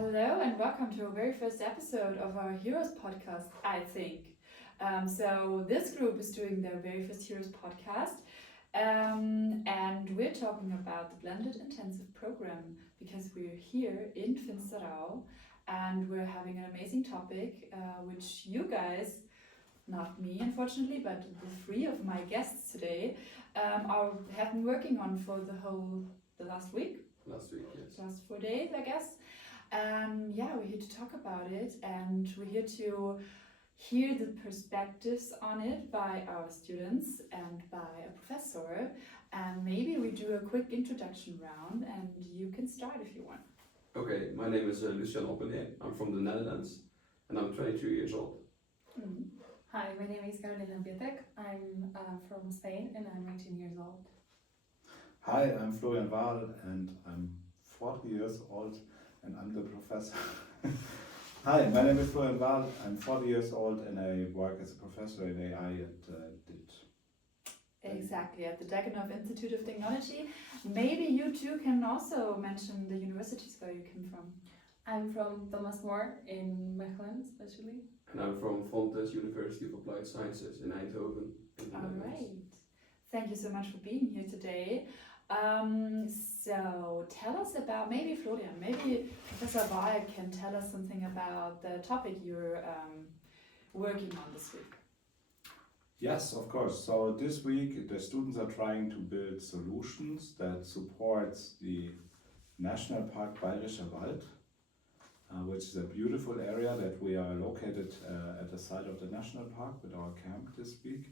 Hello and welcome to our very first episode of our Heroes podcast, I think. So this group is doing their very first Heroes podcast, and we're talking about the blended intensive program because we're here in Finsterau and we're having an amazing topic, which you guys, not me unfortunately, but the three of my guests today, have been working on for the last week. Last week, yes. Last 4 days, I guess. We're here to talk about it, and we're here to hear the perspectives on it by our students and by a professor. And maybe we do a quick introduction round, and you can start if you want. Okay, my name is Lucien and Karolina. I'm from the Netherlands, and I'm 22 years old. Hi, my name is Carolina. I'm from Spain, and I'm 19 years old. Hi, I'm Florian Wahl, and I'm 40 years old, and I'm the professor. Hi, my name is Florian Wahl. I'm 40 years old, and I work as a professor in AI at DIT. Exactly, at the Dagenham Institute of Technology. Maybe you two can also mention the universities where you came from. I'm from Thomas More in Mechelen, especially. And I'm from Fontys, University of Applied Sciences in Eindhoven. All right. Thank you so much for being here today. So tell us about, maybe Florian, maybe Professor Wahl can tell us something about the topic you're working on this week. Yes, of course. So this week the students are trying to build solutions that supports the National Park Bayerischer Wald, which is a beautiful area that we are located at the side of the national park with our camp this week.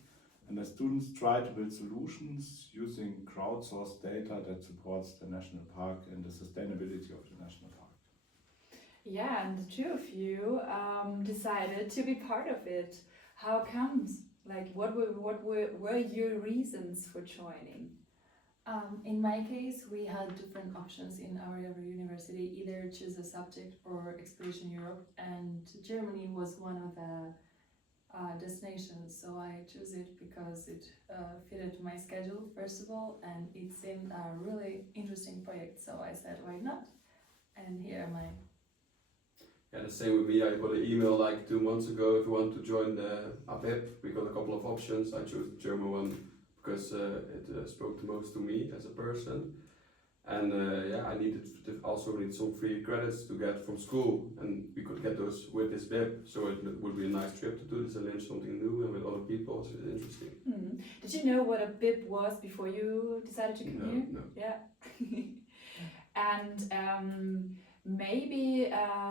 And the students try to build solutions using crowdsourced data that supports the national park and the sustainability of the national park. Yeah, and the two of you decided to be part of it. How comes? Like, what were your reasons for joining? In my case, we had different options in our university, either choose a subject or Expedition Europe, and Germany was one of the destinations, so I chose it because it fitted my schedule first of all, and it seemed a really interesting project, so I said why not, and here am I. Yeah, the same with me. I got an email like 2 months ago if you want to join the APEP. We got a couple of options. I chose the German one because it spoke the most to me as a person. And I also need some free credits to get from school, and we could get those with this BIP. So it would be a nice trip to do this and learn something new, and with other people, so it's interesting. Did you know what a BIP was before you decided to come here? No. Yeah. And maybe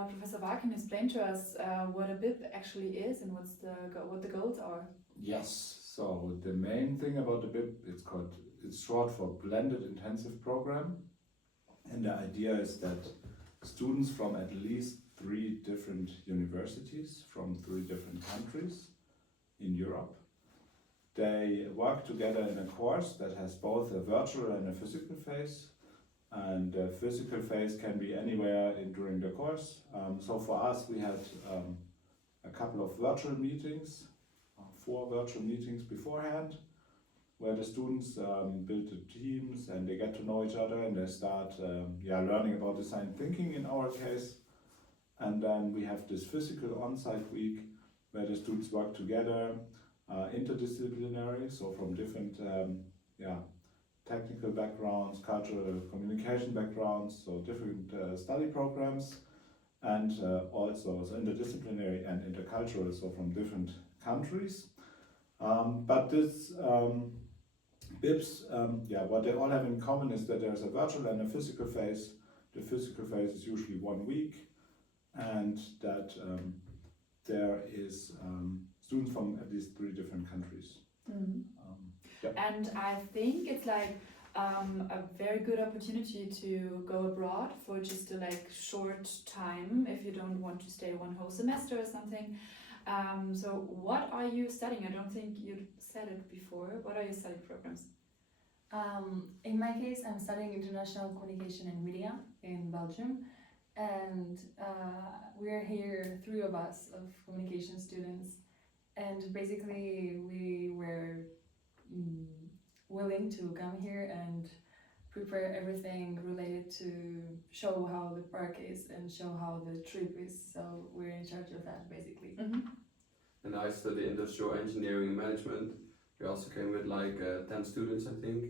Professor Wahl can explain to us what a BIP actually is and what the goals are. Yes. So the main thing about the BIP, it's short for Blended Intensive Program, and the idea is that students from at least 3 different universities from 3 different countries in Europe, they work together in a course that has both a virtual and a physical phase, and the physical phase can be anywhere during the course. So for us, we had a couple of virtual meetings, 4 virtual meetings beforehand, where the students build the teams and they get to know each other and they start learning about design thinking in our case. And then we have this physical on-site week where the students work together, interdisciplinary, so from different technical backgrounds, cultural communication backgrounds, so different study programs, and also so interdisciplinary and intercultural, so from different countries. But this BIPs, what they all have in common is that there's a virtual and a physical phase. The physical phase is usually 1 week, and that there is students from at least 3 different countries. And I think it's like a very good opportunity to go abroad for just a short time if you don't want to stay 1 whole semester or something. So what are you studying? I don't think you said it before. What are your study programs? In my case, I'm studying International Communication and Media in Belgium, and we're here 3 of us of communication students, and basically we were willing to come here and prepare everything related to show how the park is and show how the trip is. So we're in charge of that basically. And I study industrial engineering and management. We also came with like 10 students, I think.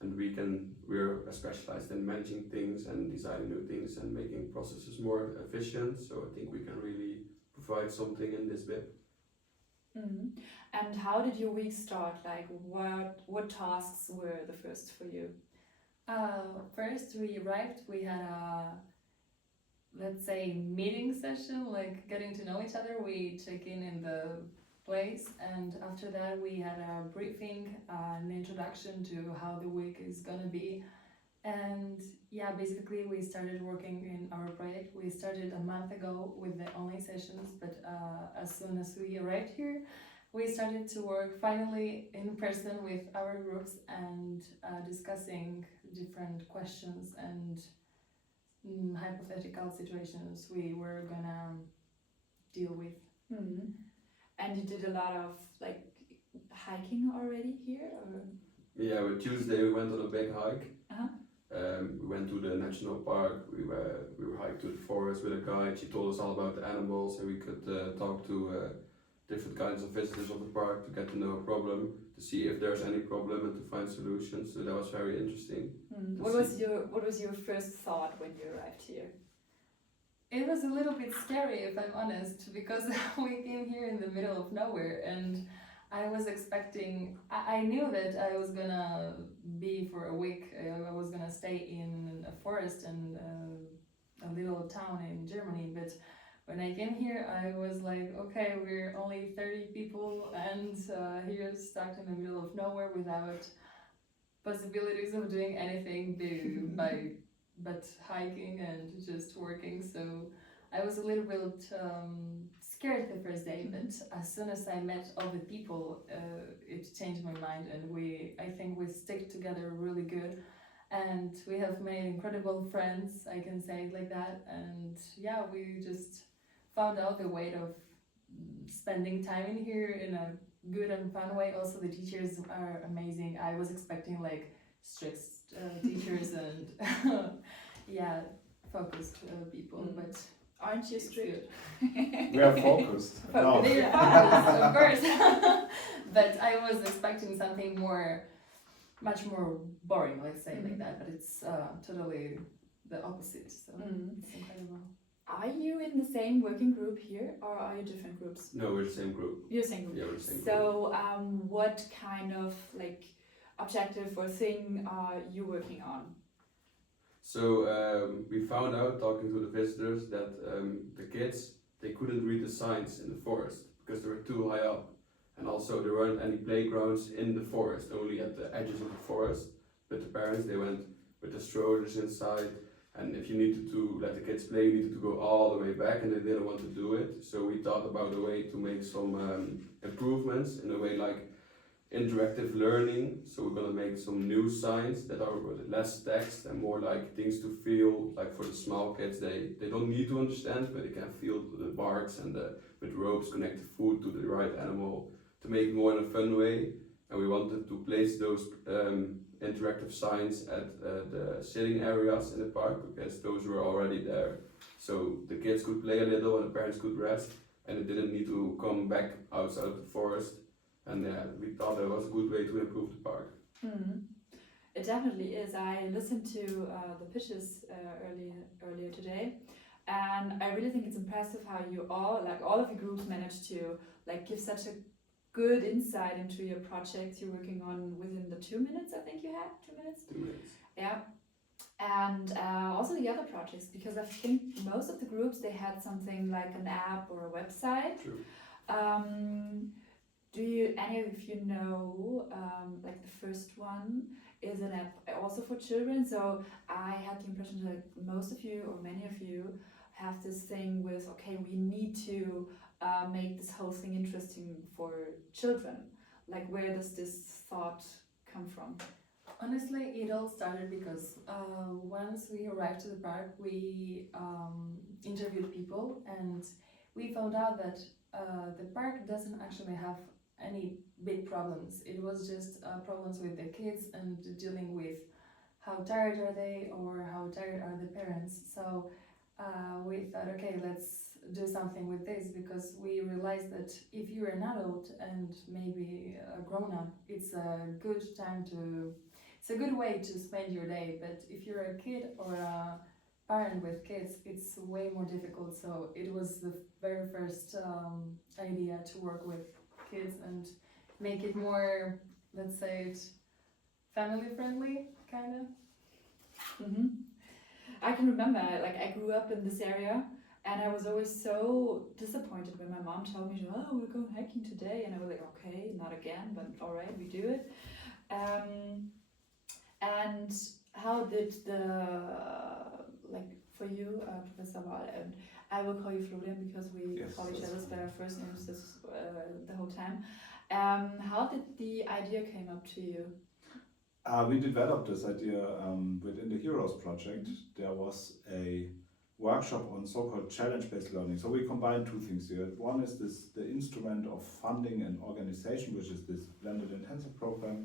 And we're specialized in managing things and designing new things and making processes more efficient. So I think we can really provide something in this bit. And how did your week start? Like, what tasks were the first for you? First we arrived, we had a, let's say, meeting session, like getting to know each other. We check in the place, and after that we had a briefing, an introduction to how the week is gonna be. And yeah, basically we started working in our project. We started a month ago with the online sessions, but as soon as we arrived here, we started to work finally in person with our groups and discussing different questions and hypothetical situations we were gonna deal with. And you did a lot of like hiking already here, or? Yeah, with Tuesday we went on a big hike. Uh-huh. We went to the national park. We were hiked to the forest with a guide. She told us all about the animals, and we could talk to different kinds of visitors of the park to get to know a problem, to see if there's any problem and to find solutions. So that was very interesting. What was your first thought when you arrived here? It was a little bit scary, if I'm honest, because we came here in the middle of nowhere, and I was expecting, I knew that I was gonna be for a week. I was gonna stay in a forest and a little town in Germany, but when I came here, I was like, okay, we're only 30 people and here stuck in the middle of nowhere without possibilities of doing anything but hiking and just working. So I was a little bit scared the first day, but as soon as I met all the people, it changed my mind, and I think we stick together really good, and we have made incredible friends, I can say it like that. And yeah, we just found out the way of spending time in here in a good and fun way. Also, the teachers are amazing. I was expecting like strict teachers and yeah, focused people, but aren't you strict? We are focused. No. They're focused, of course. But I was expecting something much more boring, let's say like that. But it's totally the opposite. So it's incredible. Are you in the same working group here, or are you different groups? No, we're the same group. You're the same group. Yeah, we're the same group. So, what kind of like objective or thing are you working on? So we found out, talking to the visitors, that the kids, they couldn't read the signs in the forest because they were too high up. And also there weren't any playgrounds in the forest, only at the edges of the forest. But the parents, they went with the strollers inside, and if you needed to let the kids play, you needed to go all the way back, and they didn't want to do it. So we thought about a way to make some improvements in a way like interactive learning. So we're gonna make some new signs that are with less text and more like things to feel. Like for the small kids, they don't need to understand, but they can feel the barks and with ropes connect the food to the right animal, to make it more in a fun way. And we wanted to place those interactive signs at the sitting areas in the park, because those were already there. So the kids could play a little and the parents could rest, and they didn't need to come back outside of the forest. And we thought that was a good way to improve the park. It definitely is. I listened to the pitches earlier today, and I really think it's impressive how you all of your groups managed to like give such a good insight into your projects you're working on within the 2 minutes. I think you had 2 minutes. 2 minutes. Yeah. And also the other projects, because I think most of the groups, they had something like an app or a website. True. Do you, any of you know, like the first one is an app also for children? So I had the impression that most of you, or many of you, have this thing with, okay, we need to make this whole thing interesting for children. Like, where does this thought come from? Honestly, it all started because once we arrived to the park, we interviewed people, and we found out that the park doesn't actually have any big problems. It was just problems with the kids and dealing with how tired are they or how tired are the parents. So we thought, okay, let's do something with this, because we realized that if you're an adult and maybe a grown-up, it's a good way to spend your day. But if you're a kid or a parent with kids, it's way more difficult. So it was the very first idea to work with kids and make it more, let's say, it family friendly, kind of. I can remember, like, I grew up in this area, and I was always so disappointed when my mom told me, "Oh, we're going hiking today," and I was like, "Okay, not again, but all right, we do it." And how did for you, Professor Wahl, and I will call you Florian because we Yes, call each that's other by fine. our first names the whole time. How did the idea came up to you? We developed this idea within the Heroes project. There was a workshop on so-called challenge-based learning. So we combined two things here. One is the instrument of funding and organization, which is this blended intensive program.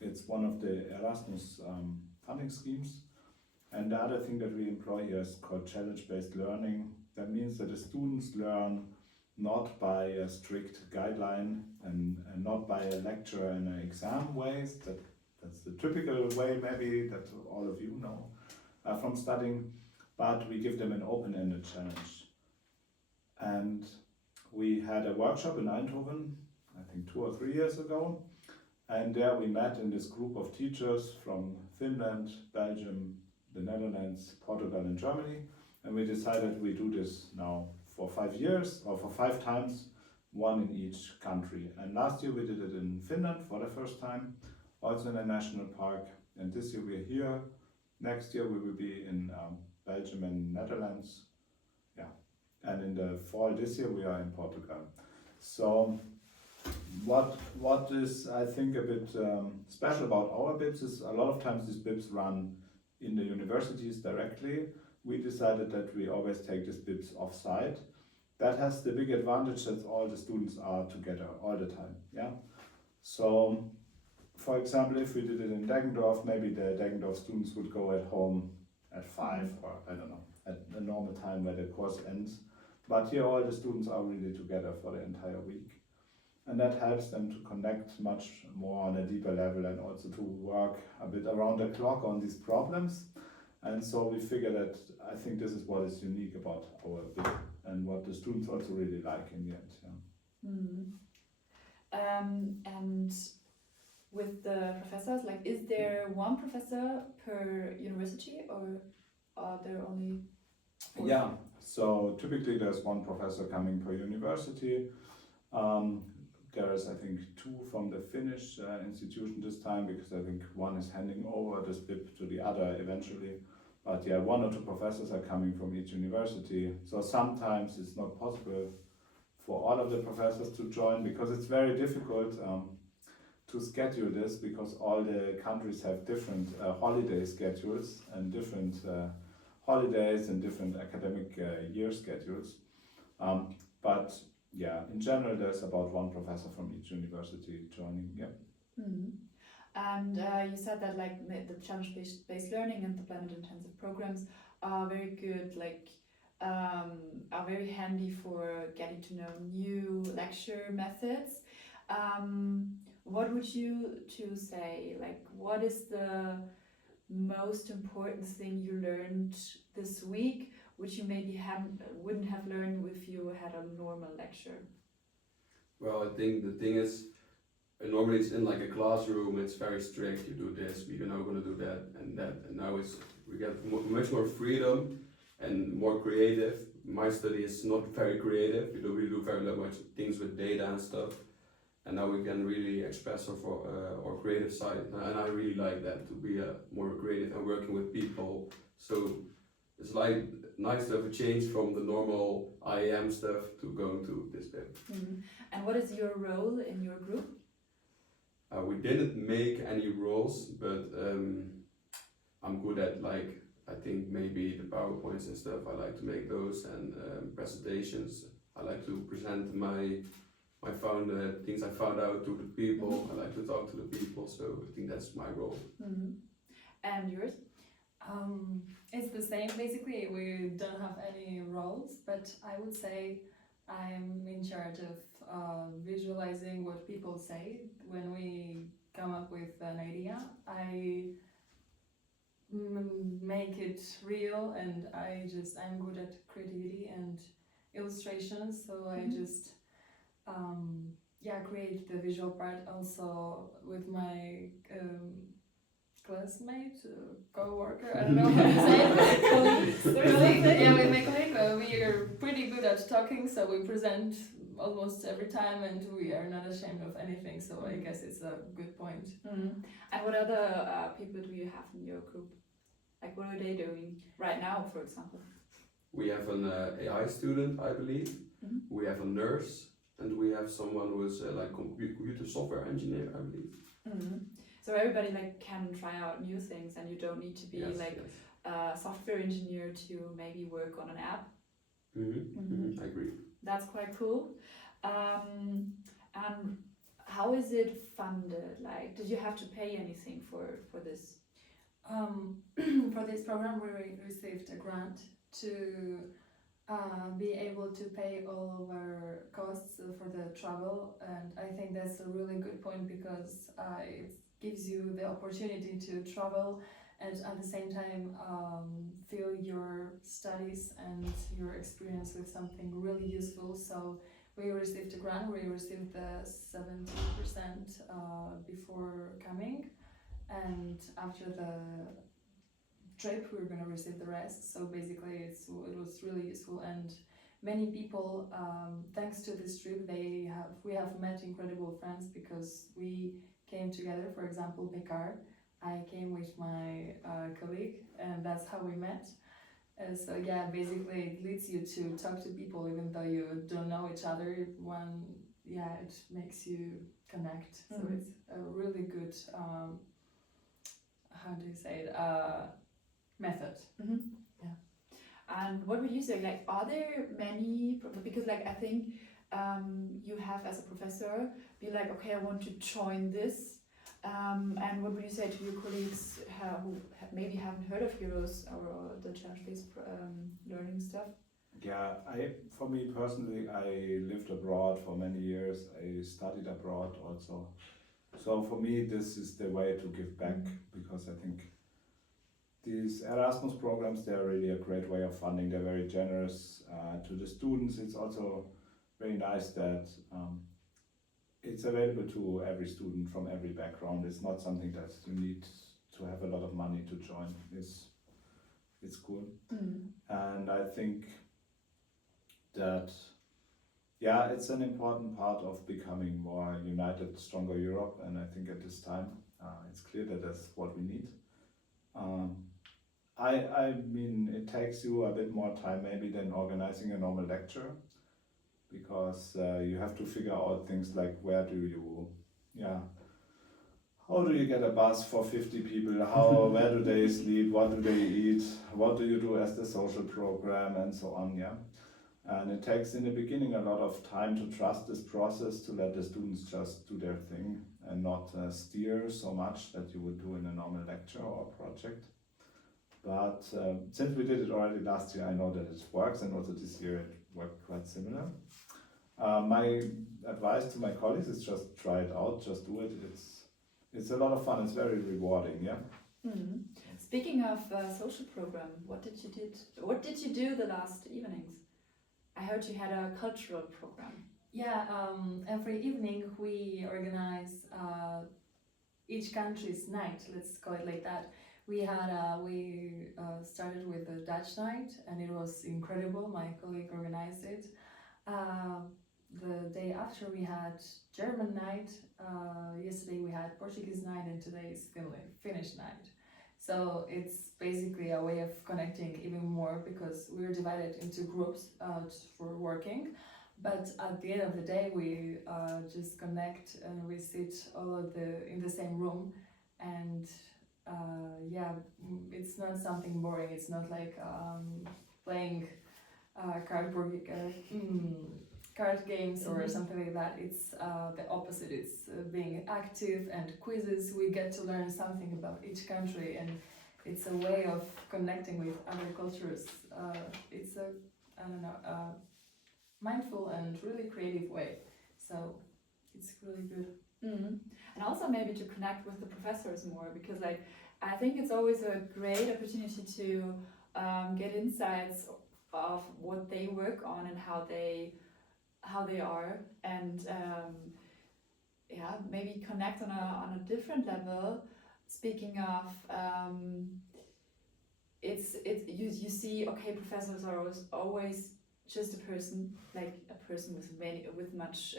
It's one of the Erasmus funding schemes. And the other thing that we employ here is called challenge-based learning. That means that the students learn not by a strict guideline and not by a lecture and an exam ways. That's the typical way, maybe, that all of you know from studying, but we give them an open-ended challenge. And we had a workshop in Eindhoven, I think 2 or 3 years ago, and there we met in this group of teachers from Finland, Belgium, the Netherlands, Portugal and Germany, and we decided we do this now for 5 years, or for 5 times, one in each country. And last year we did it in Finland for the first time, also in a national park, and this year we're here. Next year we will be in Belgium and Netherlands, and in the fall this year we are in Portugal. So what is, I think, a bit special about our BIPs is a lot of times these BIPs run in the universities directly. We decided that we always take these BIPs off-site. That has the big advantage that all the students are together all the time. So for example, if we did it in Deggendorf, maybe the Deggendorf students would go at home at 5 or I don't know, at the normal time where the course ends. But here all the students are really together for the entire week. And that helps them to connect much more on a deeper level and also to work a bit around the clock on these problems. And so we figure that I think this is what is unique about our BIP and what the students also really like in the end. And with the professors, like, is there one professor per university, or are there only 4? So typically there's one professor coming per university. There is, I think, 2 from the Finnish institution this time, because I think one is handing over this BIP to the other eventually. But 1 or 2 professors are coming from each university. So sometimes it's not possible for all of the professors to join, because it's very difficult to schedule this, because all the countries have different holiday schedules and different holidays and different academic year schedules. But in general, there's about 1 professor from each university joining. And you said that, like, the challenge-based learning and the blended intensive programs are very good, like, are very handy for getting to know new lecture methods. What would you two say? Like, what is the most important thing you learned this week, which you maybe wouldn't have learned if you had a normal lecture? Well, I think the thing is, normally it's in like a classroom, it's very strict, you do this, you're now going to do that and that, and now we get much more freedom and more creative. My study is not very creative, we do very much things with data and stuff, and now we can really express our creative side, and I really like that, to be more creative and working with people. So it's like nice to have a change from the normal IAM stuff to going to this bit. And what is your role in your group? We didn't make any roles, but I'm good at, like, I think maybe the PowerPoints and stuff. I like to make those, and presentations. I like to present my things I found out to the people. I like to talk to the people, so I think that's my role. And yours? It's the same basically. We don't have any roles, but I would say I'm in charge of visualizing what people say when we come up with an idea. I make it real, and I'm good at creativity and illustrations, so I just create the visual part also with my classmate, co-worker, I don't know how to say it. Colleague. Yeah, with my colleague, we are pretty good at talking, so we present almost every time, and we are not ashamed of anything, so I guess it's a good point. And what other people do you have in your group? Like, what are they doing right now, for example? We have an AI student, I believe. We have a nurse, and we have someone who is like computer software engineer, I believe. So everybody like can try out new things, and you don't need to be a software engineer to maybe work on an app. I agree. That's quite cool. And how is it funded? Like, did you have to pay anything for this? For this program, we received a grant to be able to pay all of our costs for the travel, and I think that's a really good point because it gives you the opportunity to travel and at the same time fill your studies and your experience with something really useful. So we received a grant. We received the 70% before coming, and after the trip we're going to receive the rest. So basically it was really useful, and many people, thanks to this trip, we have met incredible friends because we came together. For example, Bekar, I came with my colleague, and that's how we met. So yeah, basically it leads you to talk to people even though you don't know each other. It makes you connect. So it's a really good how do you say it, method. Yeah. And what would you say, like, are there many, because like I think you have as a professor be like, okay, I want to join this, and what would you say to your colleagues who maybe haven't heard of Heroes or the challenge-based learning stuff? Yeah, for me personally, I lived abroad for many years. I studied abroad also. So for me, this is the way to give back, because I think these Erasmus programs, they're really a great way of funding. They're very generous to the students. It's also very nice that it's available to every student from every background. It's not something that you need to have a lot of money to join. It's cool. And I think that, yeah, it's an important part of becoming more united, stronger Europe. And I think at this time, it's clear that that's what we need. I mean, it takes you a bit more time maybe than organizing a normal lecture, because you have to figure out things like how do you get a bus for 50 people, where do they sleep, what do they eat, what do you do as the social program, and so on, yeah. And it takes in the beginning a lot of time to trust this process, to let the students just do their thing and not steer so much that you would do in a normal lecture or project. But since we did it already last year, I know that it works, and also this year it worked quite similar. My advice to my colleagues is just try it out, just do it. It's a lot of fun. It's very rewarding, yeah. Speaking of social program, what did you do the last evenings? I heard you had a cultural program. Yeah, every evening we organize each country's night. Let's call it like that. We started with the Dutch night, and it was incredible. My colleague organized it. The day after we had German night. Yesterday we had Portuguese night, and today is Finnish night. So it's basically a way of connecting even more, because we're divided into groups for working. But at the end of the day, we just connect, and we sit in the same room, and it's not something boring. It's not like playing card games or something like that. It's the opposite. It's being active and quizzes. We get to learn something about each country, and it's a way of connecting with other cultures. It's a, I don't know, mindful and really creative way. So it's really good. And also maybe to connect with the professors more, because like I think it's always a great opportunity to get insights of what they work on and how they are, and yeah, maybe connect on a different level. Speaking of it's you see, okay, professors are always just a person, like a person with much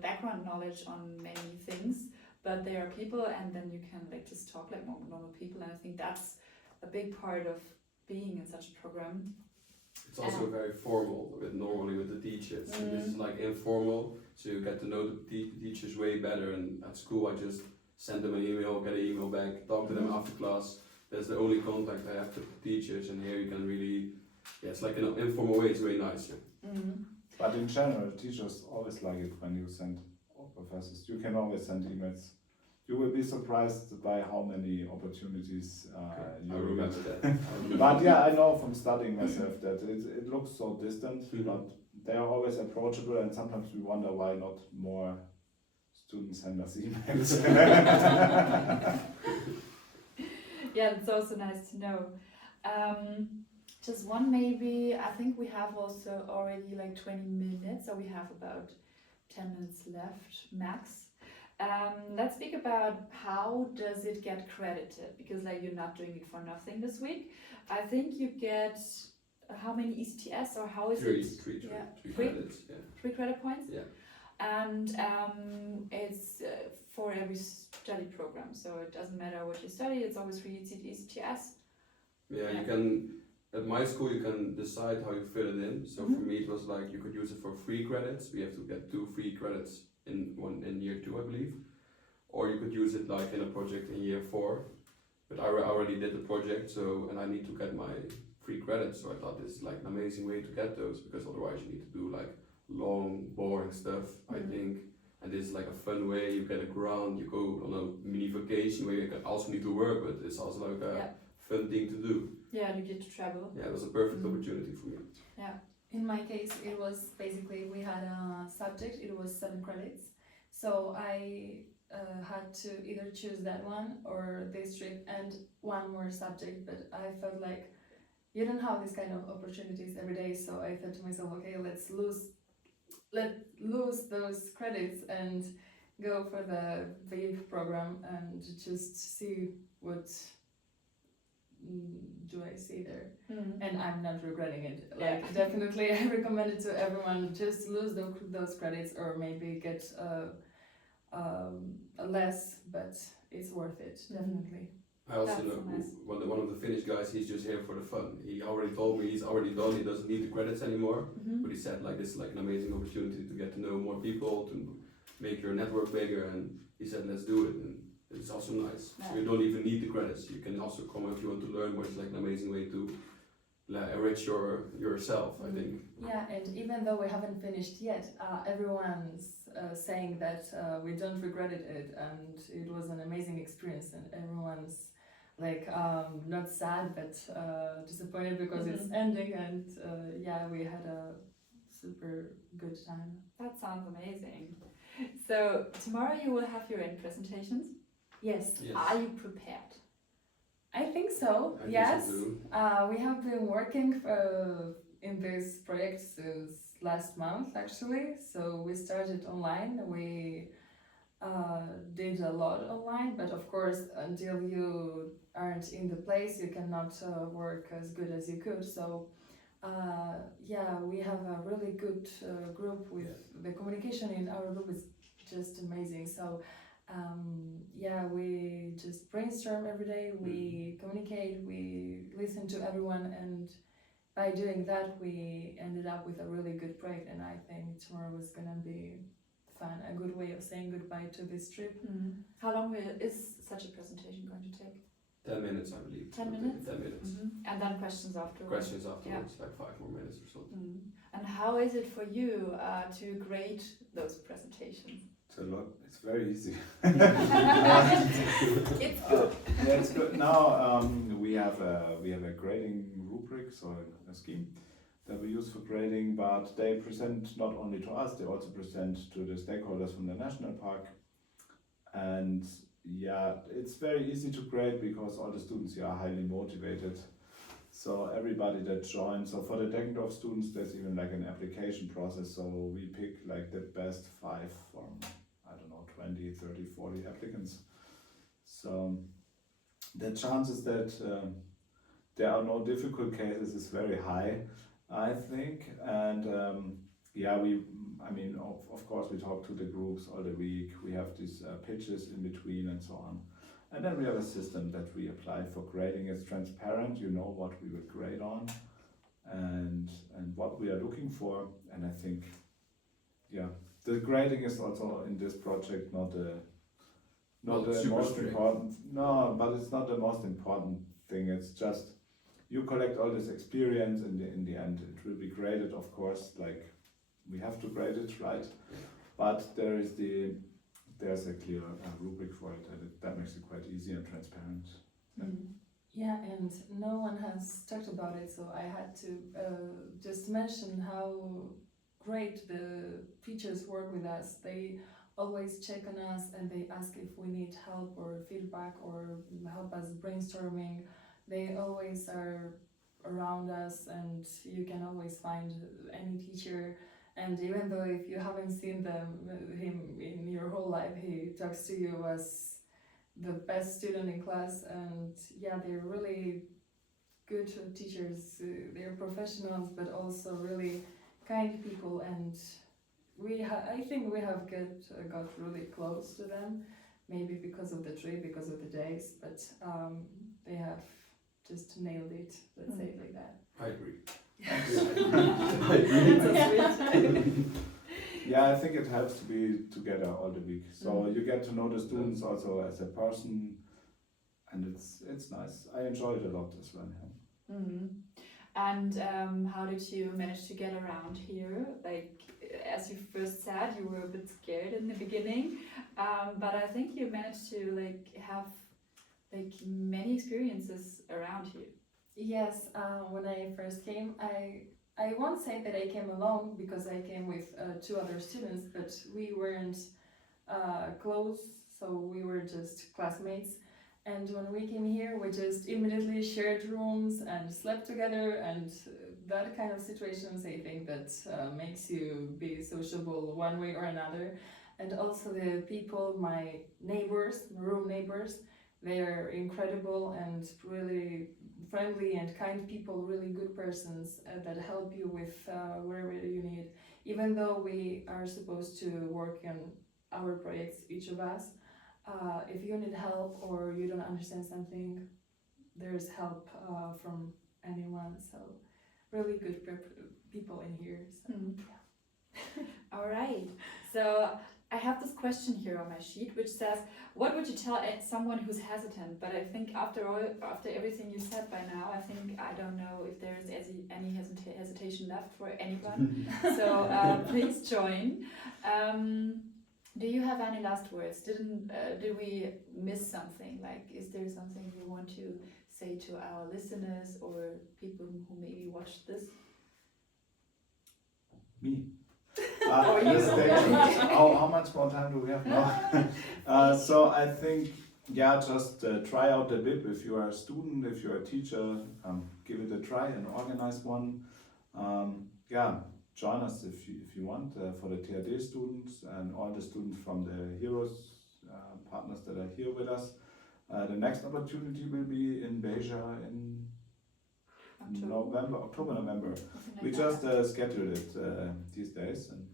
background knowledge on many things, but they are people, and then you can like just talk like normal people, and I think that's a big part of being in such a program. It's also very formal normally with the teachers. And this is like informal, so you get to know the teachers way better. And at school, I just send them an email, get an email back, talk to them after class. That's the only contact I have with the teachers, and here you can really, it's like in an informal way. It's very nice. But in general, teachers always like it when you send professors. You can always send emails. You will be surprised by how many opportunities you I remember that. But yeah, I know from studying myself that it looks so distant, but they are always approachable, and sometimes we wonder why not more students send us emails. Yeah, it's also nice to know. Just one maybe, I think we have also already like 20 minutes, so we have about 10 minutes left max. Let's speak about how does it get credited, because like you're not doing it for nothing this week. I think you get how many ECTS, or how is it? Three Three? credits. Yeah. 3 credit points? Yeah. And it's for every study program, so it doesn't matter what you study, it's always 3 ECTS. Yeah, you can, at my school you can decide how you fill it in. So for me it was like you could use it for 3 credits. We have to get 2 free credits in year 2, I believe. Or you could use it like in a project in year 4. But I already did the project, so, and I need to get my free credits, so I thought this is like an amazing way to get those, because otherwise you need to do like long, boring stuff, I think. And this is like a fun way, you get a grant, you go on a mini vacation where you can also need to work, but it's also like a fun thing to do. Yeah, and you get to travel. Yeah, it was a perfect opportunity for me. Yeah. In my case, it was basically, we had a subject, it was 7 credits. So I had to either choose that one or this trip and one more subject, but I felt like you don't have this kind of opportunities every day, so I thought to myself, okay, let's lose those credits and go for the VIV program and just see what do I see there. And I'm not regretting it. Like definitely I recommend it to everyone, just lose those credits or maybe get less, but it's worth it, definitely. I also That's know nice. one of the Finnish guys, he's just here for the fun. He already told me he's already done, he doesn't need the credits anymore. But he said like this is like an amazing opportunity to get to know more people, to make your network bigger, and he said let's do it, and it's also nice. So you don't even need the credits, you can also come if you want to learn, but it's like an amazing way to enrich yourself, I think. Yeah, and even though we haven't finished yet, everyone's saying that we don't regret it and it was an amazing experience, and everyone's like not sad but disappointed because it's ending, and yeah, we had a super good time. That sounds amazing. So tomorrow you will have your end presentations. Yes. Are you prepared? I think so. I yes. think so too. We have been working in this project since last month, actually. So we started online. We did a lot online, but of course, until you aren't in the place, you cannot work as good as you could. So yeah, we have a really good group with the communication in our group is just amazing. So yeah, we just brainstorm every day, we communicate, we listen to everyone, and by doing that we ended up with a really good project, and I think tomorrow is gonna be fun, a good way of saying goodbye to this trip. How long is such a presentation going to take? 10 minutes, I believe. 10 minutes? 10 minutes. And then questions afterwards? Questions afterwards, like 5 more minutes or something. And how is it for you to grade those presentations? It's a lot. It's very easy. It's good. Yeah, it's good. Now we have a grading rubric, so a scheme that we use for grading, but they present not only to us, they also present to the stakeholders from the national park. And yeah, it's very easy to grade because all the students here are highly motivated. So everybody that joins, so for the Deckendorf students, there's even like an application process. So we pick like the best 5 from, I don't know, 20, 30, 40 applicants. So the chances that there are no difficult cases is very high, I think. And yeah, of course we talk to the groups all the week. We have these pitches in between and so on. And then we have a system that we apply for grading. It's transparent, you know what we will grade on and what we are looking for. And I think, yeah, the grading is also in this project not the most strict. important. No, but it's not the most important thing. It's just you collect all this experience and in the end it will be graded, of course, like we have to grade it, right? But there's a clear rubric for it, and that makes it quite easy and transparent. Yeah, and no one has talked about it, so I had to just mention how great the teachers work with us. They always check on us and they ask if we need help or feedback or help us brainstorming. They always are around us, and you can always find any teacher. And even though if you haven't seen him in your whole life, he talks to you as the best student in class. And yeah, they're really good teachers. They're professionals, but also really kind people. And I think we have got really close to them. Maybe because of the trip, because of the days, but they have just nailed it. Let's say it like that. I agree. I agree. Yeah, I think it helps to be together all the week. So you get to know the students also as a person, and it's nice. I enjoy it a lot as well. Yeah. Mm-hmm. And how did you manage to get around here? Like, as you first said, you were a bit scared in the beginning, but I think you managed to have many experiences around here. Yes, when I first came, I won't say that I came alone because I came with 2 other students, but we weren't close, so we were just classmates. And when we came here, we just immediately shared rooms and slept together, and that kind of situations, I think that makes you be sociable one way or another. And also the people, my neighbors, room neighbors, they're incredible and really friendly and kind people, really good persons that help you with wherever you need. Even though we are supposed to work on our projects, each of us, if you need help or you don't understand something, there's help from anyone. So really good people in here. So, yeah. All right. So I have this question here on my sheet which says, what would you tell someone who's hesitant? But I think after everything you said by now, I don't know if there is any hesitation left for anyone. So please join. Do you have any last words? Did we miss something? Like, is there something you want to say to our listeners or people who maybe watched this? Me. Or you. How much more time do we have now? So I think, yeah, just try out the BIP if you are a student, if you're a teacher, give it a try and organize one. Yeah, join us if you want for the TRD students and all the students from the Heroes partners that are here with us. The next opportunity will be in Beja in October, November. We just scheduled it these days. And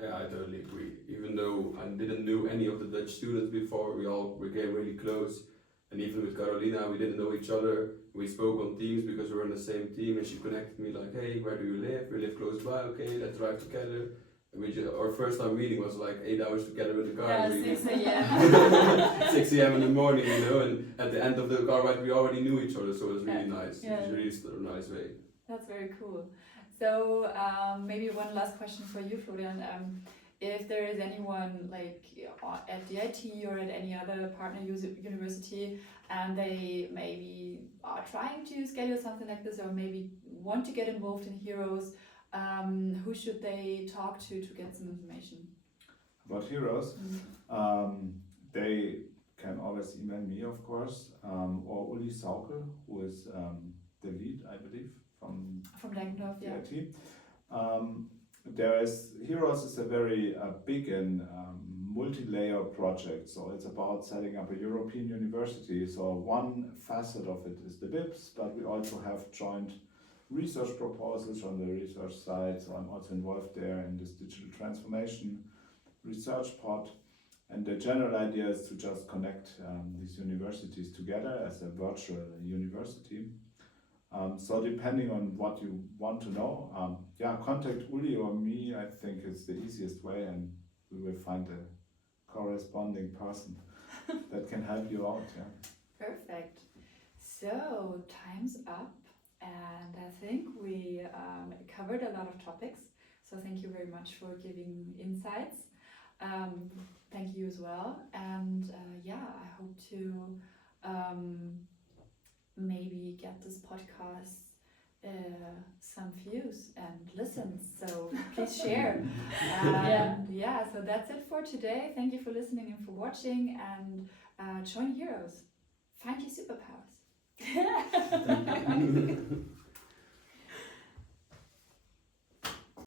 yeah, I totally agree. Even though I didn't know any of the Dutch students before, we all became really close. And even with Karolina, we didn't know each other. We spoke on Teams because we were on the same team, and she connected me like, hey, where do you live? We live close by, okay, let's drive together. And our first time meeting was like 8 hours together in the car. Yeah, 6 a.m. 6 a.m. in the morning, and at the end of the car ride we already knew each other, so it was really nice. Yeah. It was really a nice way. That's very cool. So maybe one last question for you, Florian. if there is anyone like at the IT or at any other partner university, and they maybe are trying to schedule something like this, or maybe want to get involved in Heroes, who should they talk to get some information? About Heroes, they can always email me, of course, or Uli Saukel, who is the lead, I believe, from Denkendorf, yeah. IT. Heroes is a very big and multi-layer project, so it's about setting up a European university. So one facet of it is the BIPs, but we also have joint research proposals on the research side, so I'm also involved there in this digital transformation research pod. And the general idea is to just connect these universities together as a virtual university. So depending on what you want to know, contact Uli or me. I think it's the easiest way, and we will find a corresponding person that can help you out. Yeah. Perfect. So time's up, and I think we covered a lot of topics. So thank you very much for giving insights. Thank you as well, and I hope to maybe get this podcast some views and listens, so please share. So that's it for today. Thank you for listening and for watching, and join Heroes. Find your superpowers. Thank you.